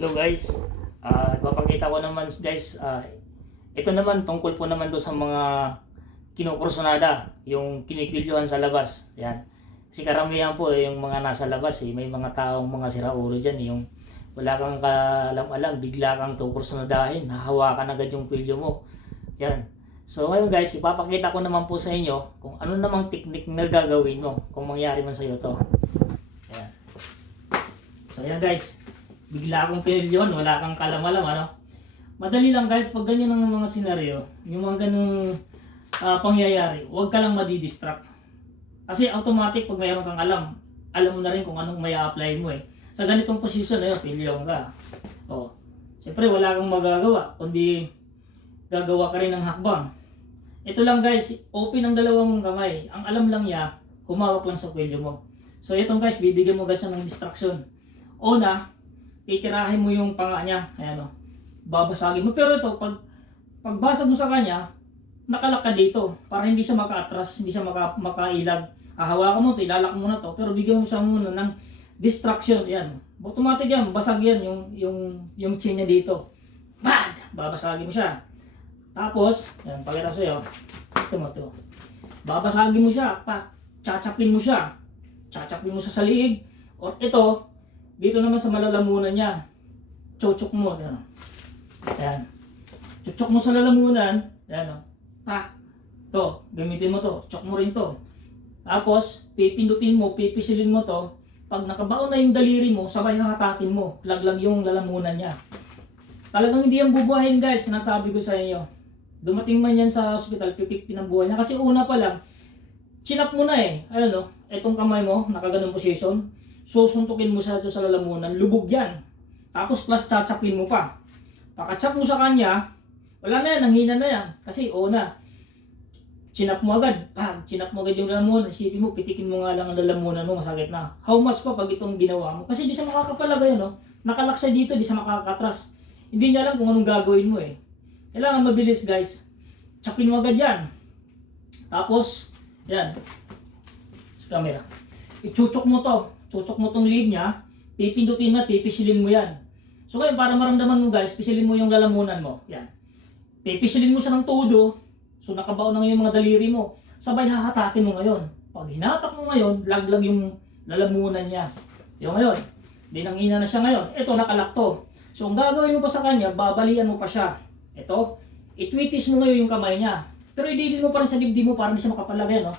Hello guys, papakita ko naman guys, ito naman tungkol po naman to sa mga kinukursunada, yung kinikilyuhan sa labas. Yan. Kasi karamihan po yung mga nasa labas may mga taong mga siraulo dyan yung wala kang kaalam-alam, bigla kang kukursunadahin, hahawakan agad yung kwilyo mo. Yan. So ngayon guys, ipapakita ko naman po sa inyo kung ano namang technique na gagawin mo kung mangyari man sa iyo to. Yan. So yan guys, bigla akong pinilyon, wala kang kalam-alam, ano? Madali lang guys, pag ganyan ang mga senaryo, yung mga ganung pangyayari, huwag ka lang madidistract. Kasi automatic pag mayroon kang alam mo na rin kung anong may apply mo eh. Sa ganitong posisyon na yun, pinilyon ka. O, siyempre wala kang magagawa, kundi gagawa ka rin ng hakbang. Ito lang guys, open ang dalawang mong kamay. Ang alam lang niya, humawak lang sa kwelyo mo. So itong guys, bibigyan mo agad siya ng distraction. Una, titirahin mo yung panga niya, ayan o, babasagin mo. Pero ito, pagbasag mo sa kanya, nakalak ka dito, para hindi siya maka-atras, hindi siya makailag. Hahawakan mo ito, ilalak mo na to, pero bigyan mo siya muna ng distraction, yan. Automatic yan, basag yan, yung chin niya dito. Bag! Babasagin mo siya. Tapos, yan, pakita ko sa'yo, ito. Babasagin mo siya, tsachapin mo siya. Tsachapin mo siya sa liig. O ito, dito naman sa malalamunan niya, chuchok mo, yan. Ayan. Chuchok mo sa lalamunan, ayan o. Tak. To, gamitin mo to, chok mo rin to. Tapos, pipindutin mo, pipisilin mo to. Pag nakabaon na yung daliri mo, sabay hahatakin mo, laglag yung lalamunan niya. Talagang hindi yan bubuhayin guys, sinasabi ko sa inyo. Dumating man yan sa hospital, pipipin ang buhay niya. Kasi una pa lang, chinap mo na eh. Ayun o, etong kamay mo, nakaganong position. Susuntukin mo sa lalamunan, lubog yan. Tapos plus chachapin mo pa. Pakachap mo sa kanya, wala na yan, nanghina na yan. Kasi una, chinap mo agad. Chinap mo agad yung lalamunan. Isipin mo, pitikin mo nga lang ang lalamunan mo, masakit na. How much pa pag itong ginawa mo? Kasi di siya makakapalagay, no? Nakalaksa dito, di siya makakatras. Hindi niya alam kung anong gagawin mo eh. Kailangan mabilis guys. Chapin mo agad yan. Tapos, yan. Sa camera. Ichuchok mo to. Chuchok mo tong lead niya, pipindutin na, pipisilin mo yan. So ngayon, para maramdaman mo guys, pisilin mo yung lalamunan mo. Yan. Pipisilin mo siya ng todo, so nakabaon na ngayon yung mga daliri mo. Sabay hahatakin mo ngayon. Pag hinatak mo ngayon, laglag yung lalamunan niya. Yung ngayon, dinangina na siya ngayon. Ito, nakalakto. So ang gagawin mo pa sa kanya, babalian mo pa siya. Ito, itwitis mo ngayon yung kamay niya. Pero ididin mo pa rin sa dibdib mo para hindi siya makapalagay, no?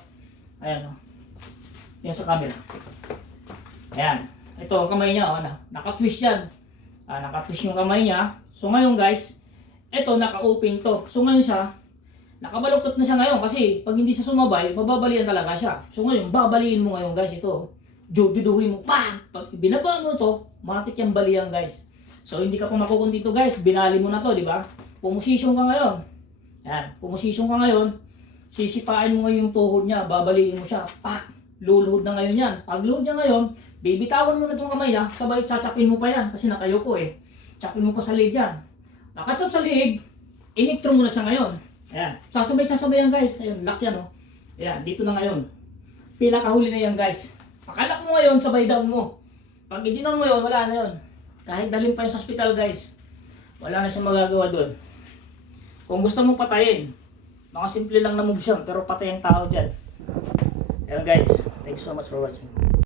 Ayan, no? Yan sa camera. Ayan. Ito ang kamay niya, naka-twist yan. Naka-twist yung kamay niya. So ngayon guys, ito naka-open to. So ngayon siya, nakabaluktot na siya ngayon kasi pag hindi siya sumabay, mababalian talaga siya. So ngayon, babaliin mo ngayon guys ito. Jujuduhin mo, pag binaba mo to, matik yung balian guys. So hindi ka pa makukunti to guys, binali mo na to, di ba? Pumusisyon ka ngayon. Ayan, pumusisyon ka ngayon, sisipain mo ngayon yung tuhod niya, babaliin mo siya, luluhod na ngayon yan. Pag luhod niya ngayon, bibitawan mo na itong kamay niya, sabay chachapin mo pa yan kasi nakayuko eh. Chapin mo pa sa liig yan. Nakatsap sa liig, initro mo na siya ngayon. Ayan, sasabay yan guys. Ayun, lock yan o. Ayan, dito na ngayon. Pinakahuli na yan guys. Pakalak mo ngayon, sabay down mo. Pag i-down mo yun, wala na yun. Kahit dalhin pa yung sa hospital guys, wala na siya magagawa doon. Kung gusto mo patayin, mga simple lang na moves yan, pero patay ang tao dyan. Ayan guys, thanks so much for watching.